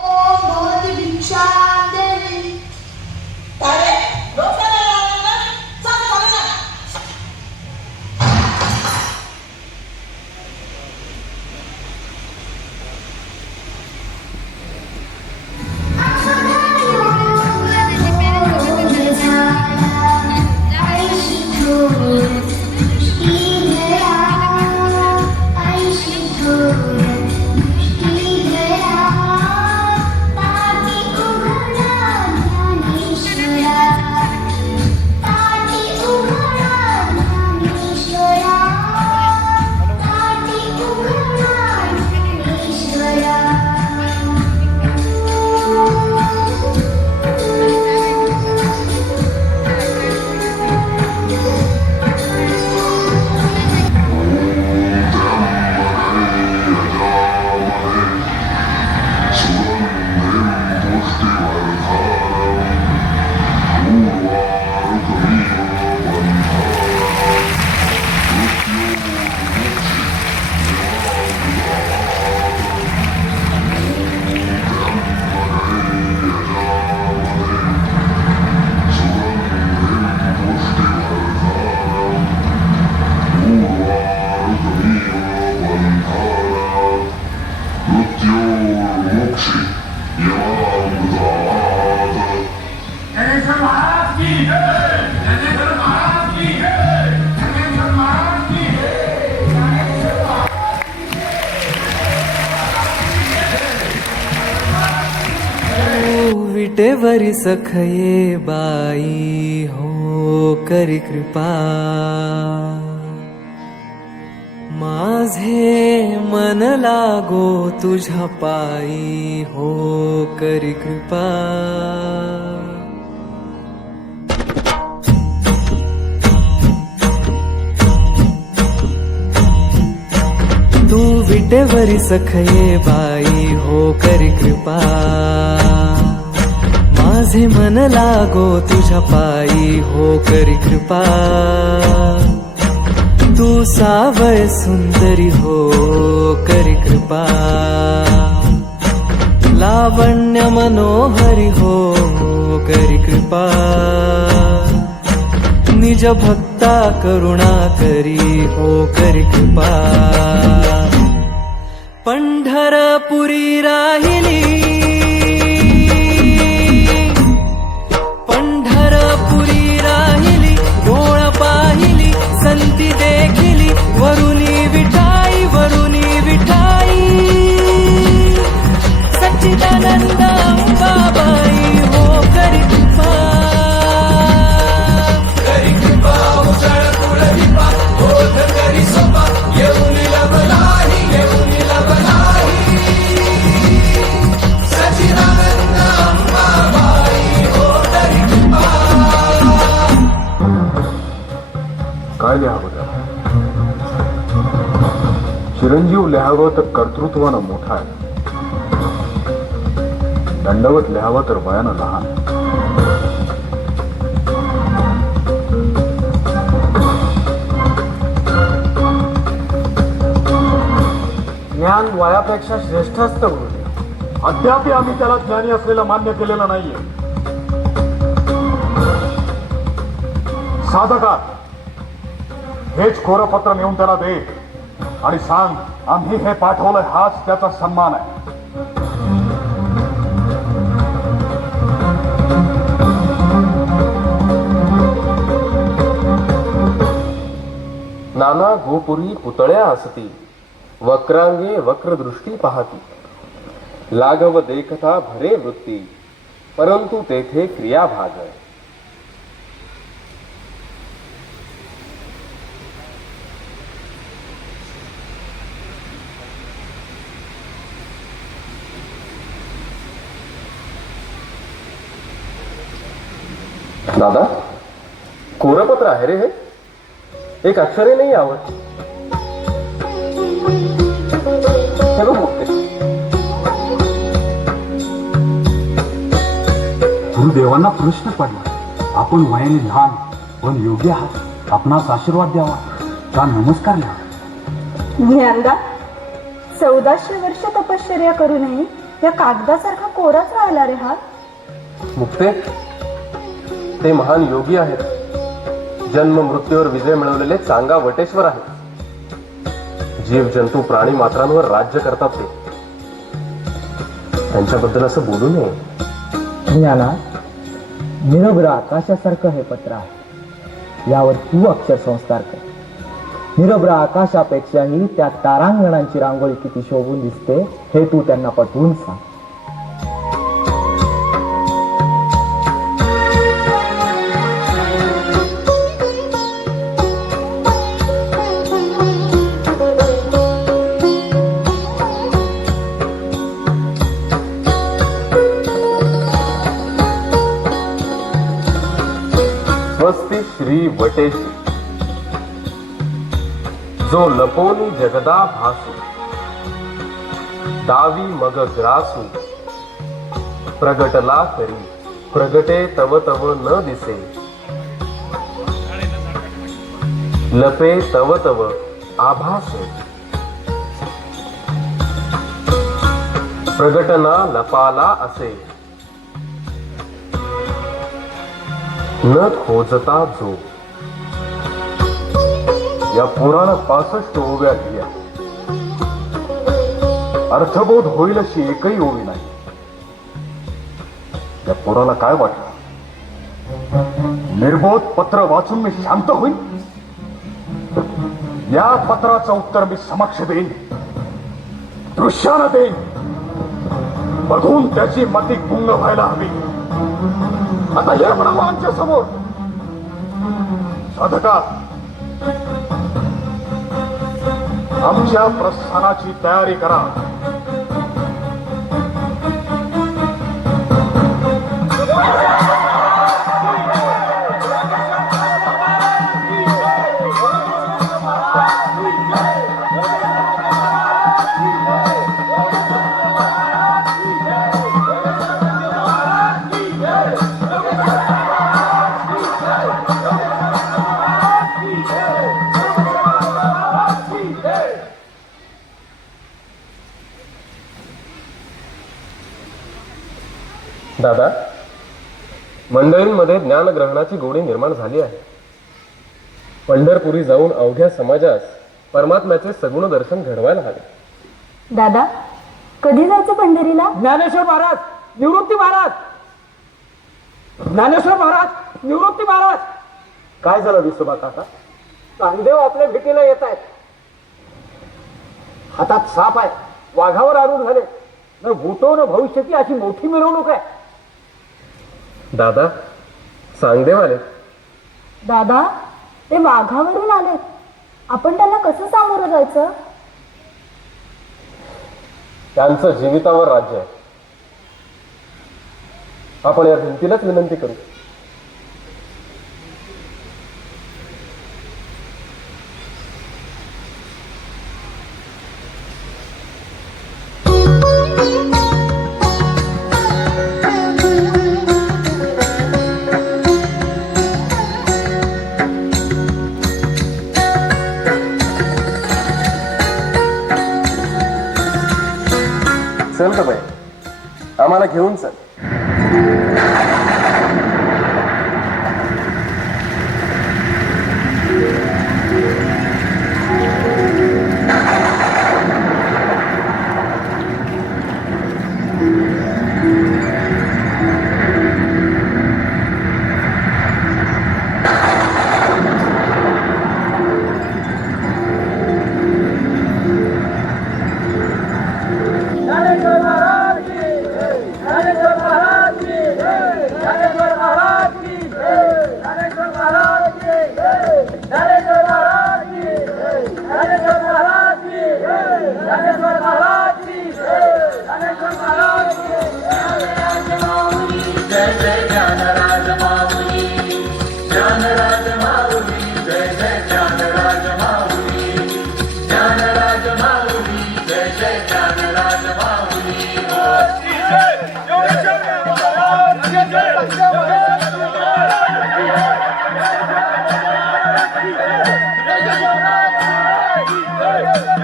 Oh! विटेवरी सखये बाई हो करी कृपा. माझे मन लागो तुझ्या पायी हो करी कृपा. तू विटेवरी सखये बाई हो करी कृपा. माझे मन लागो तुझ्या पायी हो करी कृपा. तू सावय सुंदरी हो करी कृपा. लावण्य मनोहरी हो करी कृपा. निज भक्ता करुणा करी हो करी कृपा. पंढरपुरी राहिली डोळ पाहिली संती देखिली वरुणी लिहावं तर कर्तृत्वानं मोठा आहे. दंडवत लिहावं तर वयानं लहान. ज्ञान वयापेक्षा श्रेष्ठ असतं अद्याप आम्ही त्याला ज्ञानी असलेला मान्य केलेला नाहीये. साधका हेच खोरं पत्र नेऊन त्याला दे आणि सांग आम्ही हे पाठवलं हाच त्याचा सन्मान आहे. नाना गोपुरी पुतळ्या असती वक्रांगे वक्रदृष्टी पाहती. लागव देखता भरे वृत्ती परंतु तेथे क्रिया भाग दादा कोरपत्र आहे. रे हे एक अक्षरही नाही आवड हे बघ बघते. गुरुदेवांना प्रश्न पडला. आपण वयाने लहान पण योग्य आहात. आपणास आशीर्वाद द्यावा. का नमस्कार लिहा. ज्ञानदा चौदाशे वर्ष तपश्चर्या करूनही या कागदासारखा कोराच राहिला रे हात मुक्ते ते महान योगी आहेत. जन्म मृत्यूवर विजय मिळवलेले चांगा वटेश्वर आहेत. जीव जंतू प्राणी मात्रांवर राज्य करतात ते. त्यांच्याबद्दल असं बोलू नये. ज्ञाना निरभ्र आकाशासारखं हे पत्र आहे. यावर तू अक्षर संस्कार कर. निरभ्र आकाशापेक्षाही त्या तारांगणांची रांगोळी किती शोभून दिसते हे तू त्यांना पटवून सांग. तेसी जो लपोनी जगदा भासू दावी मग ग्रासू। प्रगटला करी प्रगटे तव तव न दिसे। लपे तव तव आभासे। प्रगटना लपाला असे। न खोजता जो या पुराण पासष्ट ओव्या लिहिल्या. अर्थबोध होईल अशी एकही ओवी नाही. त्या पोराला काय वाटलं? निर्बोध पत्र वाचून मी शांत होईल या पत्राचं उत्तर मी समक्ष देईन. दृश्यानं देईन. बघून त्याची मती गुंग व्हायला हवी. आता हे म्हणावं आमच्यासमोर. साधका आमच्या प्रस्थानाची तयारी करा. दादा मंडळींमध्ये ज्ञानग्रहणाची गोडी निर्माण झाली आहे. पंढरपुरी जाऊन अवघ्या समाजास परमात्म्याचे सगुण दर्शन घडवायला हवे. दादा कधी जायचं पंढरीला? ज्ञानेश्वर महाराज निवृत्ती महाराज. ज्ञानेश्वर महाराज निवृत्ती महाराज. काय झालं विसोबा काका? चांगदेव आपल्या भेटीला येत आहेत. हातात साप आहे. वाघावर आरूढ झाले. न भूतो न भविष्यती अशी मोठी मिरवणूक आहे. दादा सांगदेव आले दादा ते वाघावरून आलेत आपण त्यांना कसं सामोरं जायचं? त्यांचं जीवितावर राज्य आहे. आपण या भिंतीलाच विनंती करू. चल का बाई आम्हाला घेऊन चल.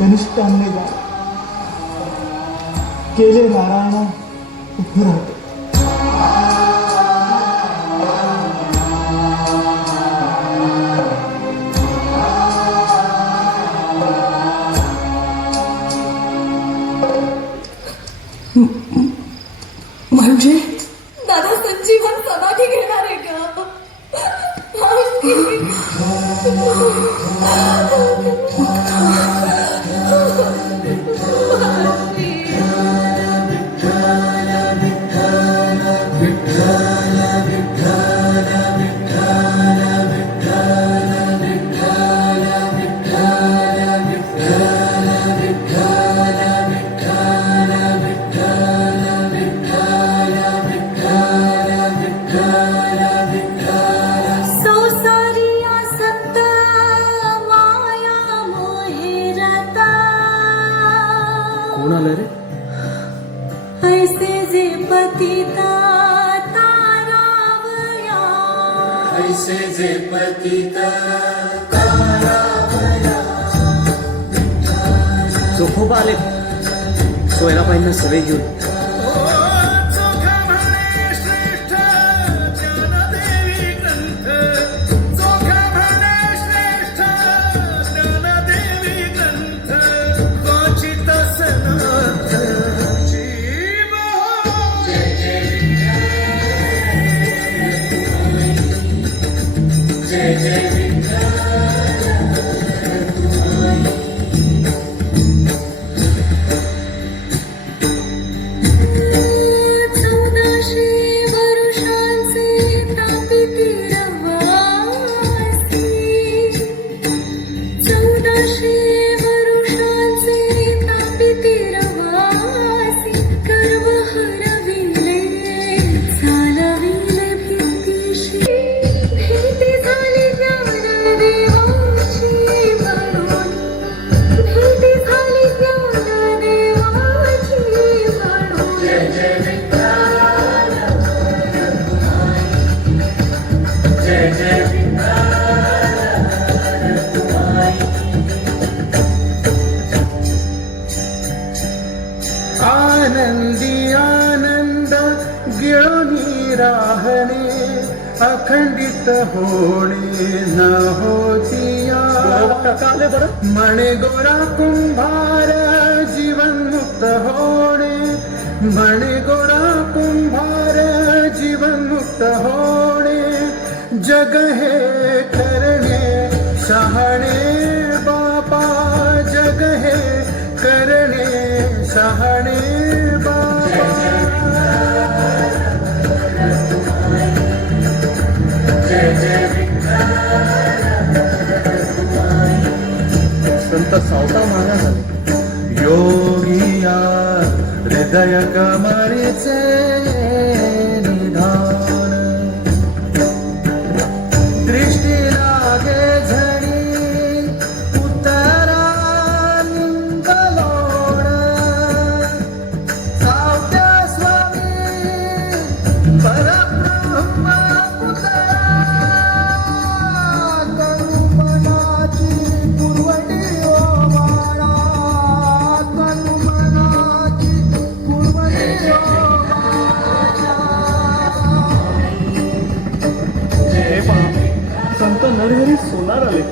कनिष्ठांनी केले नारायण अखंडित होणे न होतिया म्हणे गोरा कुंभार जीवन मुक्त होणे. मणे गोरा कुंभार जीवन मुक्त होणे. जग हे करणे शहाणे बापा. जग हे करणे शहाणे सावता माना झाले. योगिया हृदय कमरेचे घरोघरी सोनार आले.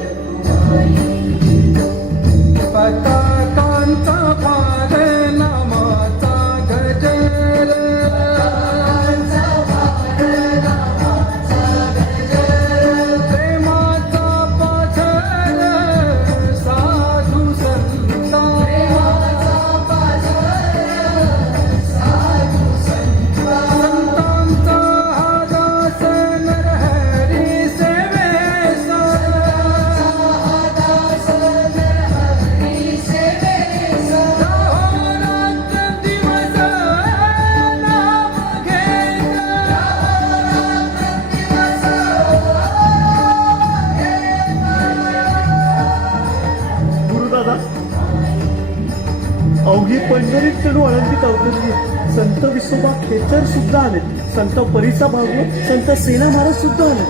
चढू आळंदीत अवतरली संत विसोबा खेचर सुद्धा आले संत परीचा भागू संत सेना महाराज सुद्धा आले